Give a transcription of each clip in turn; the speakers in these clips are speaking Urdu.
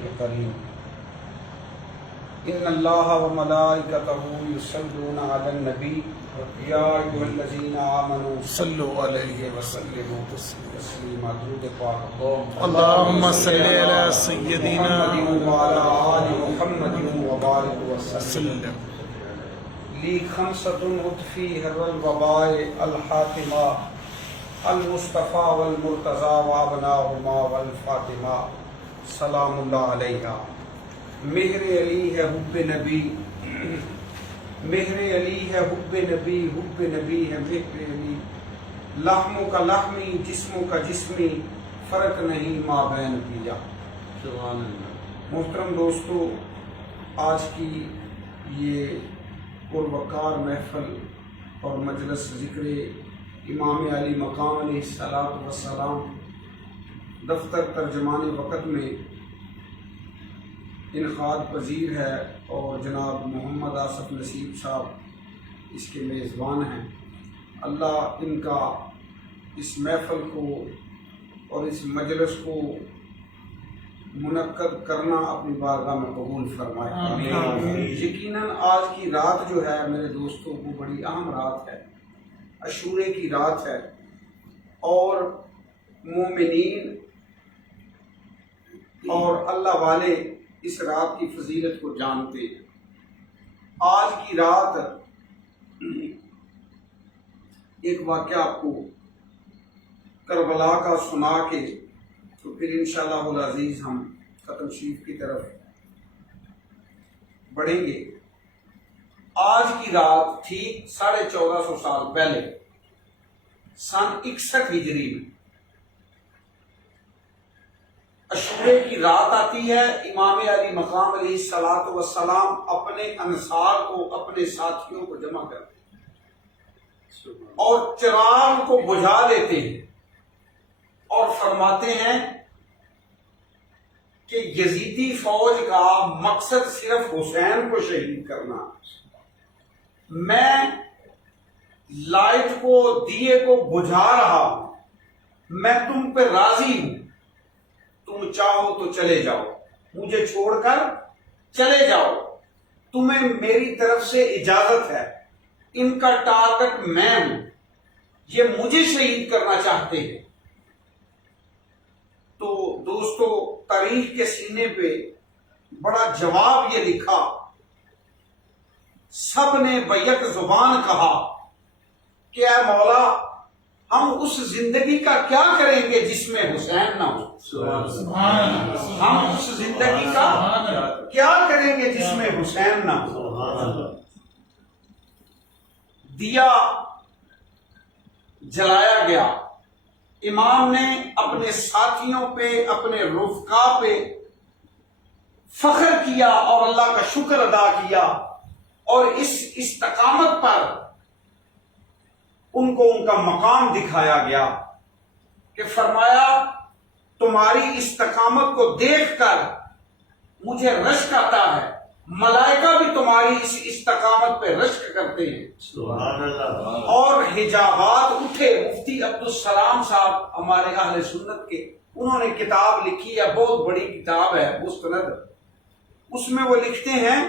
الكريم إن الله وملائكته يصلون على النبي يا أيها الذين آمنوا صلوا عليه وسلموا تسليما درود پاک اللهم صل على سيدنا محمد وعلى آل محمد وبارك وسلم وسلم. لي خمسة أطفي هر الوباء الحاتمة المصطفى والمرتضى وابناهما والفاطمة سلام اللہ علیہ. مہر علی ہے حب نبی، مہر علی ہے حب نبی، حب نبی ہے مہر علی. لحم کا لحمی جسم کا جسمی، فرق نہیں مابین پیا. محترم دوستو، آج کی یہ پروقار محفل اور مجلس ذکر امام علی مقام علیہ الصلوۃ والسلام دفتر ترجمان وقت میں انعقاد پذیر ہے اور جناب محمد آصف نصیب صاحب اس کے میزبان ہیں. اللہ ان کا اس محفل کو اور اس مجلس کو منعقد کرنا اپنی بارگاہ میں قبول فرمائے. یقیناً آج کی رات جو ہے میرے دوستوں کو بڑی اہم رات ہے، عاشورے کی رات ہے، اور مومنین اور اللہ والے اس رات کی فضیلت کو جانتے ہیں. آج کی رات ایک واقعہ آپ کو کربلا کا سنا کے تو پھر انشاءاللہ العزیز ہم ختم شریف کی طرف بڑھیں گے. آج کی رات ٹھیک 1450 سال پہلے سن 61 ہجری میں عاشورے کی رات آتی ہے. امام علی مقام علیہ الصلوۃ والسلام اپنے انصار کو، اپنے ساتھیوں کو جمع کرتے ہیں اور چراغ کو بجھا دیتے ہیں اور فرماتے ہیں کہ یزیدی فوج کا مقصد صرف حسین کو شہید کرنا. میں لائٹ کو، دیے کو بجھا رہا ہوں، میں تم پہ راضی ہوں، تم چاہو تو چلے جاؤ، مجھے چھوڑ کر چلے جاؤ، تمہیں میری طرف سے اجازت ہے. ان کا ٹارگٹ میں ہوں، یہ مجھے شہید کرنا چاہتے ہیں. تو دوستو، تاریخ کے سینے پہ بڑا جواب یہ لکھا، سب نے بیک زبان کہا کہ اے مولا، ہم اس زندگی کا کیا کریں گے جس میں حسین نہ ہو. ہم اس زندگی کا کیا کریں گے جس میں حسین نہ ہو. دیا جلایا گیا. امام نے اپنے ساتھیوں پہ، اپنے رفقا پہ فخر کیا اور اللہ کا شکر ادا کیا، اور اس استقامت پر ان کو ان کا مقام دکھایا گیا کہ فرمایا تمہاری استقامت کو دیکھ کر مجھے رشک آتا ہے، ملائکہ بھی تمہاری اس استقامت پہ رشک کرتے ہیں. سبحان اللہ. اور حجابات اٹھے. مفتی عبدالسلام صاحب ہمارے اہل سنت کے، انہوں نے کتاب لکھی ہے، بہت بڑی کتاب ہے مستند. اس میں وہ لکھتے ہیں،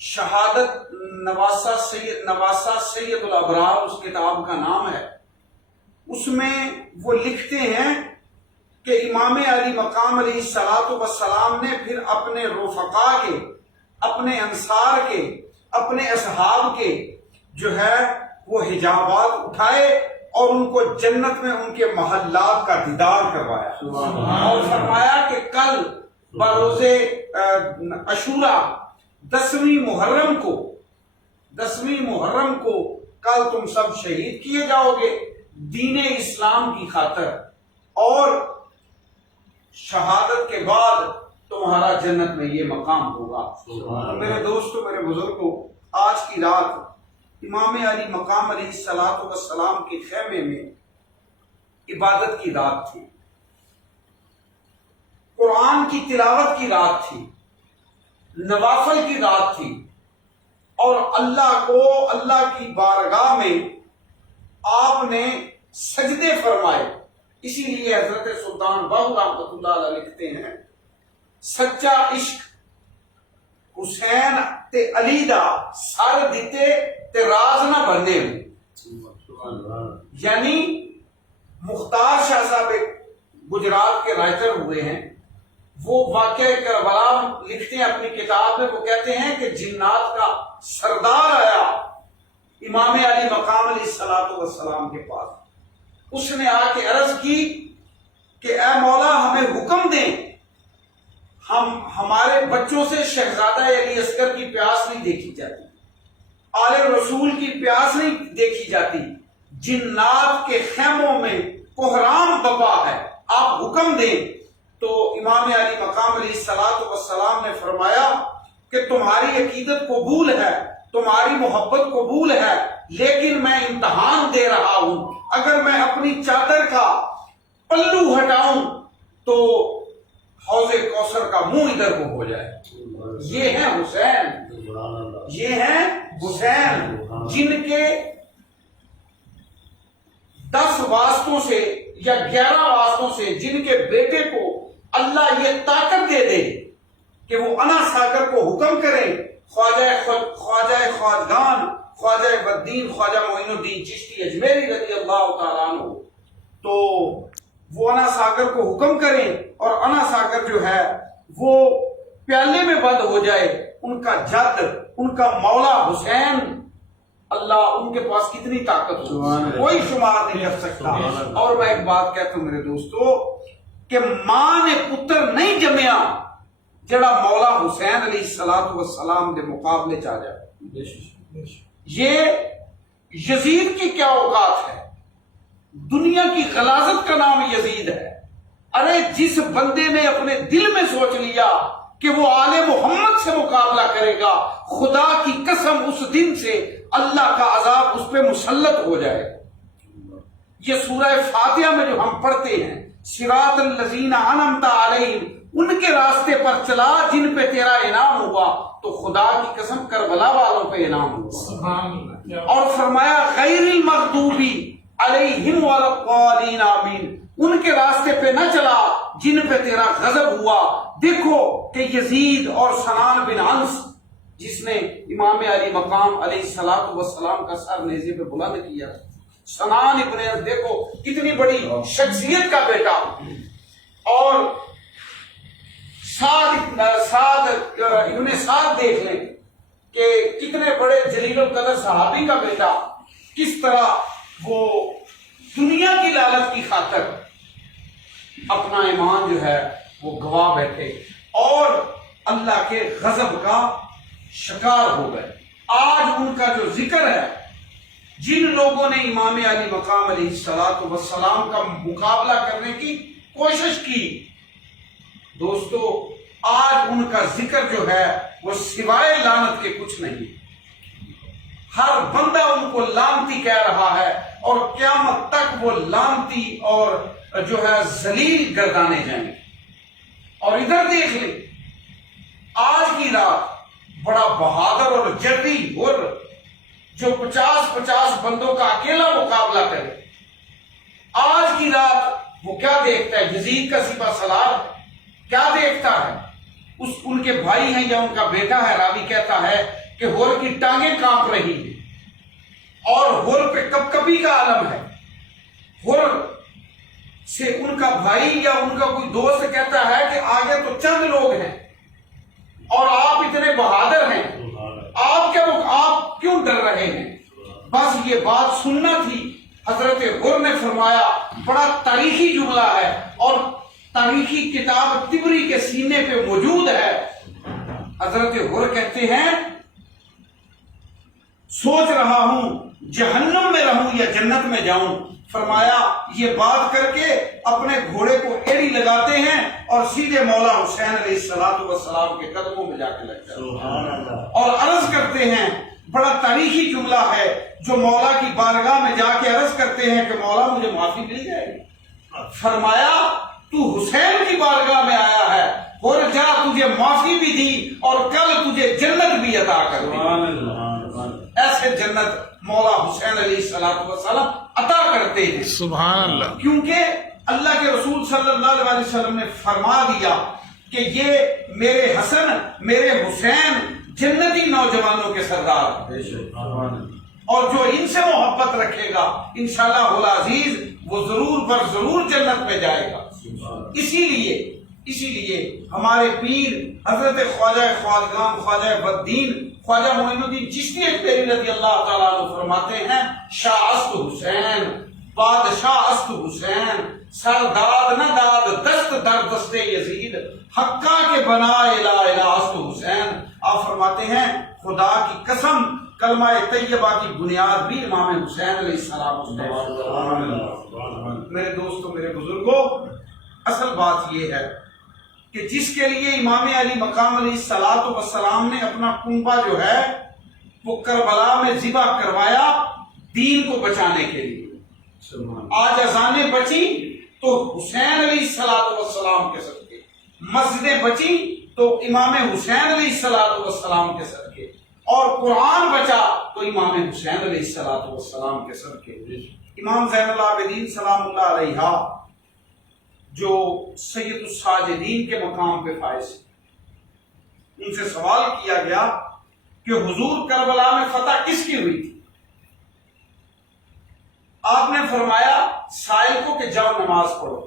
شہادت نواسہ سید الابرار اس کتاب کا نام ہے. اس میں وہ لکھتے ہیں کہ امام علی مقام علیہ الصلوۃ والسلام نے پھر اپنے رفقا کے، اپنے انصار کے، اپنے اصحاب کے جو ہے وہ حجابات اٹھائے اور ان کو جنت میں ان کے محلات کا دیدار کروایا. اور فرمایا کہ کل بروز عاشورہ 10ویں محرم کو کل تم سب شہید کیے جاؤ گے دین اسلام کی خاطر، اور شہادت کے بعد تمہارا جنت میں یہ مقام ہوگا. میرے دوستو، میرے بزرگوں، آج کی رات امام علی مقام علیہ الصلوۃ والسلام کے خیمے میں عبادت کی رات تھی، قرآن کی تلاوت کی رات تھی، نوافل کی رات تھی، اور اللہ کی بارگاہ میں آپ نے سجدے فرمائے. اسی لیے حضرت سلطان باہو رحمۃ اللہ علیہ لکھتے ہیں سچا عشق حسین تے علی دا سر دیتے تے راز نہ بندے یعنی مختار شاہ صاحب گجرات کے رائٹر ہوئے ہیں، وہ واقعہ کربلا لکھتے ہیں اپنی کتاب میں، وہ کہتے ہیں کہ جنات کا سردار آیا امام علی مقام علیہ الصلوۃ والسلام کے پاس، اس نے آ کے عرض کی کہ اے مولا ہمیں حکم دیں، ہمارے بچوں سے شہزادہ علی اصغر کی پیاس نہیں دیکھی جاتی، آل رسول کی پیاس نہیں دیکھی جاتی، جنات کے خیموں میں کوہرام بپا ہے، آپ حکم دیں۔ تو امام علی مقام علیہ الصلوۃ والسلام نے فرمایا کہ تمہاری عقیدت قبول ہے، تمہاری محبت قبول ہے، لیکن میں امتحان دے رہا ہوں، اگر میں اپنی چادر کا پلو ہٹاؤں تو حوض کوثر کا منہ ادھر کو ہو جائے۔ یہ ہیں حسین، یہ ہیں حسین جن کے 10 واسطوں سے یا 11 واسطوں سے جن کے بیٹے کو اللہ یہ طاقت دے دے کہ وہ انا ساگر کو حکم کرے، خواجہ خواجگان، خواجہ بدین، خواجہ معین الدین چشتی اجمیری رضی اللہ تعالیٰ عنہ، تو وہ انا ساگر کو حکم کریں اور انا ساگر جو ہے وہ پیالے میں بند ہو جائے، ان کا جد، ان کا مولا حسین، اللہ ان کے پاس کتنی طاقت ہو کوئی شمار نہیں کر سکتا۔ اور میں ایک بات کہتا ہوں میرے دوستو کہ ماں نے پتر نہیں جمیا جڑا مولا حسین علیہ الصلوۃ والسلام کے مقابلے چاہ جائے۔ یہ یزید کی کیا اوقات ہے، دنیا کی غلاظت کا نام یزید ہے۔ ارے جس بندے نے اپنے دل میں سوچ لیا کہ وہ آل محمد سے مقابلہ کرے گا، خدا کی قسم اس دن سے اللہ کا عذاب اس پہ مسلط ہو جائے۔ یہ سورہ فاتحہ میں جو ہم پڑھتے ہیں، صراط الذین انعمت علیہم، ان کے راستے پر چلا جن پہ تیرا انعام ہوا، تو خدا کی قسم کربلا والوں پہ انعام ہوا۔ اور فرمایا غیر المغضوبی علیہم ولا الضالین آمین، ان کے راستے پہ نہ چلا جن پہ تیرا غضب ہوا۔ دیکھو کہ یزید اور سنان بن انس جس نے امام علی مقام علیہ الصلوۃ والسلام کا سر نیزے پہ بلند کیا، سنان ابن انس دیکھو کتنی بڑی شخصیت کا بیٹا، اور سعد ابن سعد دیکھ لیں کہ کتنے بڑے جلیل القدر صحابی کا بیٹا، کس طرح وہ دنیا کی لالچ کی خاطر اپنا ایمان جو ہے وہ گوا بیٹھے اور اللہ کے غضب کا شکار ہو گئے۔ آج ان کا جو ذکر ہے، جن لوگوں نے امام علی مقام علیہ الصلوۃ والسلام کا مقابلہ کرنے کی کوشش کی، دوستو آج ان کا ذکر جو ہے وہ سوائے لعنت کے کچھ نہیں۔ ہر بندہ ان کو لعنتی کہہ رہا ہے اور قیامت تک وہ لعنتی اور جو ہے ذلیل گردانے جائیں گے۔ اور ادھر دیکھ لیں، آج کی رات بڑا بہادر اور جدی اور جو 50 بندوں کا اکیلا مقابلہ کرے، آج کی رات وہ کیا دیکھتا ہے؟ یزید کا سپہ سالار کیا دیکھتا ہے؟ ان کے بھائی ہیں یا ان کا بیٹا ہے، راوی کہتا ہے کہ ہور کی ٹانگیں کانپ رہی ہیں اور ہور پہ کپ کپی کا عالم ہے۔ ہور سے ان کا بھائی یا ان کا کوئی دوست کہتا ہے کہ آگے تو چند لوگ ہیں اور آپ اتنے بہادر ہیں، آپ کیوں ڈر رہے ہیں؟ بس یہ بات سننا تھی۔ حضرت غر نے فرمایا، بڑا تاریخی جملہ ہے اور تاریخی کتاب طبری کے سینے پہ موجود ہے۔ حضرت غر کہتے ہیں، سوچ رہا ہوں جہنم میں رہوں یا جنت میں جاؤں۔ فرمایا یہ بات کر کے اپنے گھوڑے کو ایڑی لگاتے ہیں اور سیدھے مولا حسین علیہ الصلوۃ والسلام کے قدموں میں جا کے لگ جاتے ہیں اور عرض کرتے ہیں، بڑا تاریخی جملہ ہے، جو مولا کی بارگاہ میں جا کے عرض کرتے ہیں کہ مولا مجھے معافی مل جائے گی۔ فرمایا تو حسین کی بارگاہ میں آیا ہے، اور جا تجھے معافی بھی دی اور کل تجھے جنت بھی عطا کر دی۔ ایسے جنت مولا حسین علیہ الصلوۃ والسلام عطا کرتے ہیں۔ سبحان اللہ۔ کیونکہ اللہ کے رسول صلی اللہ علیہ وسلم نے فرما دیا کہ یہ میرے حسن میرے حسین جنتی نوجوانوں کے سردار ہیں، اور جو ان سے محبت رکھے گا انشاءاللہ العزیز وہ ضرور پر ضرور جنت میں جائے گا۔ اسی لیے ہمارے پیر حضرت خواجہ خواجگان خواجہ بدین خواجہ معین الدین چشتی اجمیری رضی اللہ تعالیٰ عنہ فرماتے ہیں شاہ است حسین بادشاہ است حسین سرداد نہ داد دست در دست یزید حقا کے بنا الہ الہ است حسین۔ آپ فرماتے ہیں خدا کی قسم کلمہ طیبہ کی بنیاد بھی امام حسین علیہ السلام ہے۔ میرے دوستوں میرے بزرگوں، اصل بات یہ ہے کہ جس کے لیے امام علی مقام علیہ الصلوۃ والسلام نے اپنا کنبہ جو ہے وہ کربلا میں ذبح کروایا دین کو بچانے کے لیے، آج اذانیں بچی تو حسین علیہ الصلوۃ والسلام کے صدقے، مسجدیں بچی تو امام حسین علیہ الصلوۃ والسلام کے صدقے، اور قرآن بچا تو امام حسین علیہ الصلوۃ والسلام کے صدقے۔ امام زین العابدین سلام اللہ علیہ جو سید الساجدین کے مقام پہ فائز، ان سے سوال کیا گیا کہ حضور کربلا میں فتح کس کی ہوئی تھی؟ آپ نے فرمایا سائل کو کہ جاؤ نماز پڑھو۔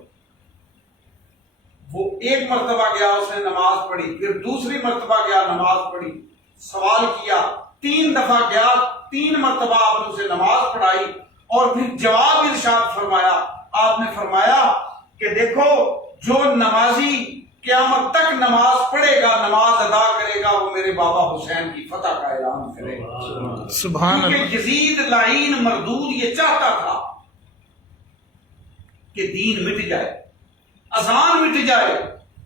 وہ ایک مرتبہ گیا، اس نے نماز پڑھی، پھر دوسری مرتبہ گیا نماز پڑھی، سوال کیا، 3 دفعہ گیا، 3 مرتبہ آپ نے اسے نماز پڑھائی، اور پھر جواب ارشاد فرمایا۔ آپ نے فرمایا کہ دیکھو جو نمازی قیامت تک نماز پڑھے گا، نماز ادا کرے گا، وہ میرے بابا حسین کی فتح کا اعلان کرے گا۔ سبحان اللہ۔ کیونکہ یزید لعین مردود یہ چاہتا تھا کہ دین مٹ جائے، اذان مٹ جائے،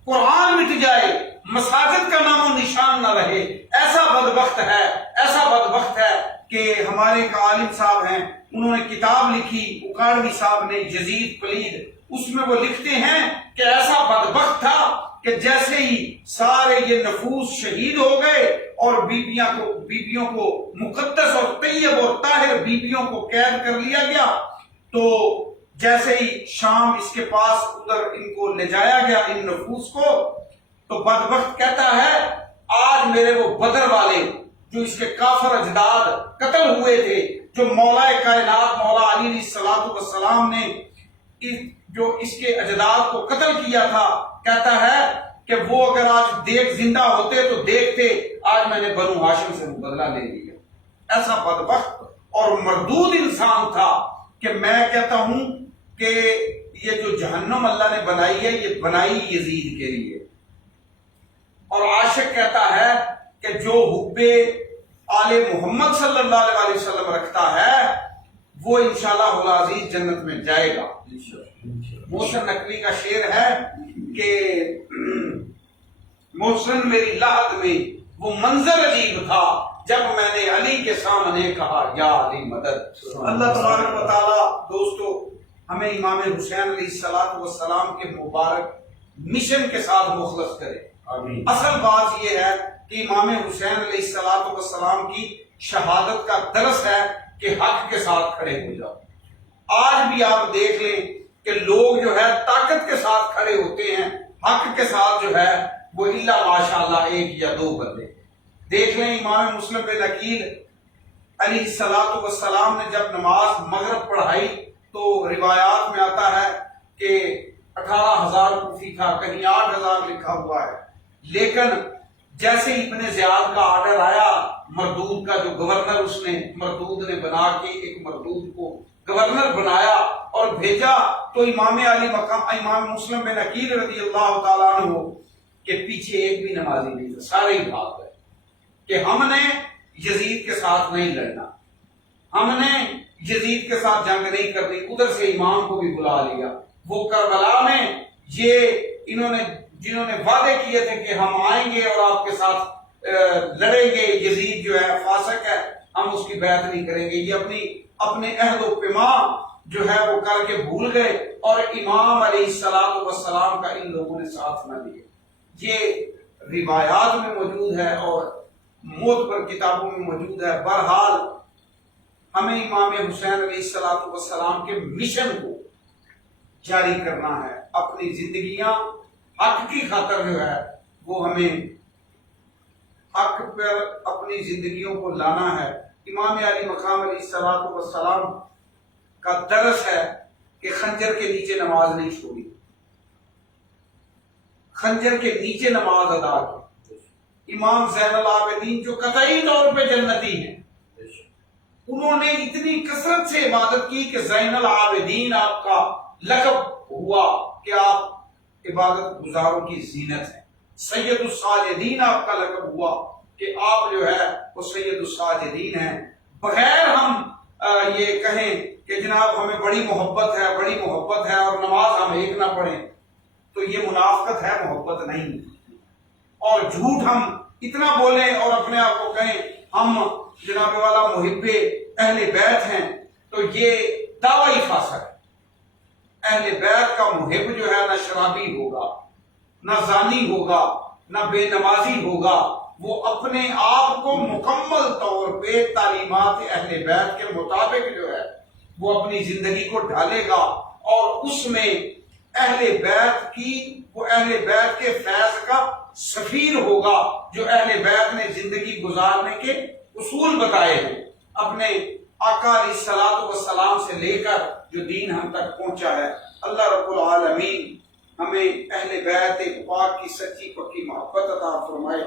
قرآن مٹ جائے، مساجد کا نام و نشان نہ رہے۔ ایسا بدبخت ہے کہ ہمارے ایک عالم صاحب ہیں، انہوں نے کتاب لکھی، اکاڑوی صاحب نے، یزید پلید، اس میں وہ لکھتے ہیں کہ ایسا بدبخت تھا کہ جیسے ہی سارے یہ نفوس شہید ہو گئے اور بیبیوں کو مقدس اور طیب اور طاہر بیبیوں کو قید کر لیا گیا، تو جیسے ہی شام اس کے پاس ادھر ان کو لے جایا گیا ان نفوس کو، تو بدبخت کہتا ہے آج میرے وہ بدر والے جو اس کے کافر اجداد قتل ہوئے تھے، جو مولا کائنات مولا علی علیہ الصلوۃ والسلام نے جو اس کے اجداد کو قتل کیا تھا، کہتا ہے کہ وہ اگر آج دیکھ زندہ ہوتے تو دیکھتے آج میں نے بنو ہاشم سے بدلہ لے لیا۔ ایسا بدبخت اور مردود انسان تھا کہ میں کہتا ہوں کہ یہ جو جہنم اللہ نے بنائی ہے یہ بنائی یزید کے لیے۔ اور عاشق کہتا ہے کہ جو حب آل محمد صلی اللہ علیہ وسلم رکھتا ہے وہ انشاءاللہ العزیز جنت میں جائے گا۔ محسن نقوی کا شعر ہے کہ محسن میری لحد میں وہ منظر عجیب تھا جب میں نے علی کے سامنے کہا یا علی مدد۔ اللہ تبارک و تعالیٰ دوستو ہمیں امام حسین علیہ الصلوۃ والسلام کے مبارک مشن کے ساتھ مخلص کرے۔ اصل بات یہ ہے کہ امام حسین علیہ الصلوۃ والسلام کی شہادت کا درس ہے کہ حق کے ساتھ کھڑے ہو جاؤ۔ آج بھی آپ دیکھ لیں کہ لوگ جو ہے طاقت کے ساتھ کھڑے ہوتے ہیں، حق کے ساتھ جو ہے وہ الا ماشاءاللہ 1 یا 2 بندے۔ دیکھ لیں امام مسلم بن عقیل علیہ الصلوۃ والسلام نے جب نماز مغرب پڑھائی تو روایات میں آتا ہے کہ 18,000 کوفی تھا، کہیں 8,000 لکھا ہوا ہے، لیکن جیسے ابن زیاد کا آرڈر آیا، مردود کا جو گورنر اس نے مردود نے بنا کے ایک مردود کو گورنر بنایا اور بھیجا، تو امام علی مقام امام مسلم بن عقیل رضی اللہ تعالیٰ عنہ کے پیچھے ایک بھی نمازی نہیں تھا، سارے ہی بھاگ گئے کہ ہم نے یزید کے ساتھ نہیں لڑنا، ہم نے یزید کے ساتھ جنگ نہیں کرنی۔ ادھر سے امام کو بھی بلا لیا۔ وہ کربلا میں یہ جنہوں نے وعدے کیے تھے کہ ہم آئیں گے اور آپ کے ساتھ لڑیں گے، یزید جو ہے فاسق ہے، ہم اس کی بیعت نہیں کریں گے، یہ اپنے عہد و پیما جو ہے وہ کر کے بھول گئے، اور امام علیہ الصلوۃ والسلام کا ان لوگوں نے ساتھ نہ دیا۔ یہ روایات میں موجود ہے اور موت پر کتابوں میں موجود ہے۔ بہرحال ہمیں امام حسین علیہ الصلوۃ والسلام کے مشن کو جاری کرنا ہے، اپنی زندگیاں حق کی خاطر جو ہے وہ ہمیں حق پر اپنی زندگیوں کو لانا ہے۔ امام علی مقام علیہ الصلوۃ والسلام کا درس ہے کہ خنجر کے نیچے نماز نہیں چھوڑی، خنجر کے نیچے نماز ادا کی۔ امام زین العابدین جو قطعی طور پہ جنتی ہیں، انہوں نے اتنی کثرت سے عبادت کی کہ زین العابدین آپ کا لقب ہوا کہ آپ عبادت گزاروں کی زینت ہیں۔ سید الساجدین آپ کا لقب ہوا کہ آپ جو ہے وہ سید الساجدین ہیں۔ بغیر ہم یہ کہیں کہ جناب ہمیں بڑی محبت ہے اور نماز ہم ایک نہ پڑھیں، تو یہ منافقت ہے، محبت نہیں۔ اور جھوٹ ہم اتنا بولیں اور اپنے آپ کو کہیں ہم جناب والا محب اہل بیت ہیں، تو یہ دعوی فاسق ہے۔ اہل بیت کا محب جو ہے نہ شرابی ہوگا، نہ زانی ہوگا، نہ بے نمازی ہوگا، وہ اپنے آپ کو مکمل طور پہ تعلیمات اہل بیت کے مطابق جو ہے وہ اپنی زندگی کو ڈھالے گا، اور اس میں اہل بیت کے فیض کا سفیر ہوگا، جو اہل بیت نے زندگی گزارنے کے اصول بتائے ہیں، اپنے آقا علیہ الصلوۃ والسلام سے لے کر جو دین ہم تک پہنچا ہے۔ اللہ رب العالمین ہمیں اہل بیت پاک کی سچی پکی محبت عطا فرمائے،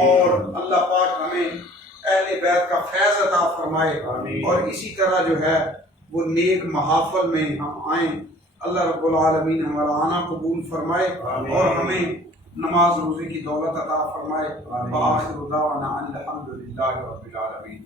اور اللہ پاک ہمیں اہل بیت کا فیض عطا فرمائے، اور اسی طرح جو ہے وہ نیک محافل میں ہم آئیں۔ اللہ رب العالمین ہمارا آنا قبول فرمائے اور ہمیں نماز روزے کی دولت عطا فرمائے۔ وآخر دعوانا ان الحمد للہ رب العالمین۔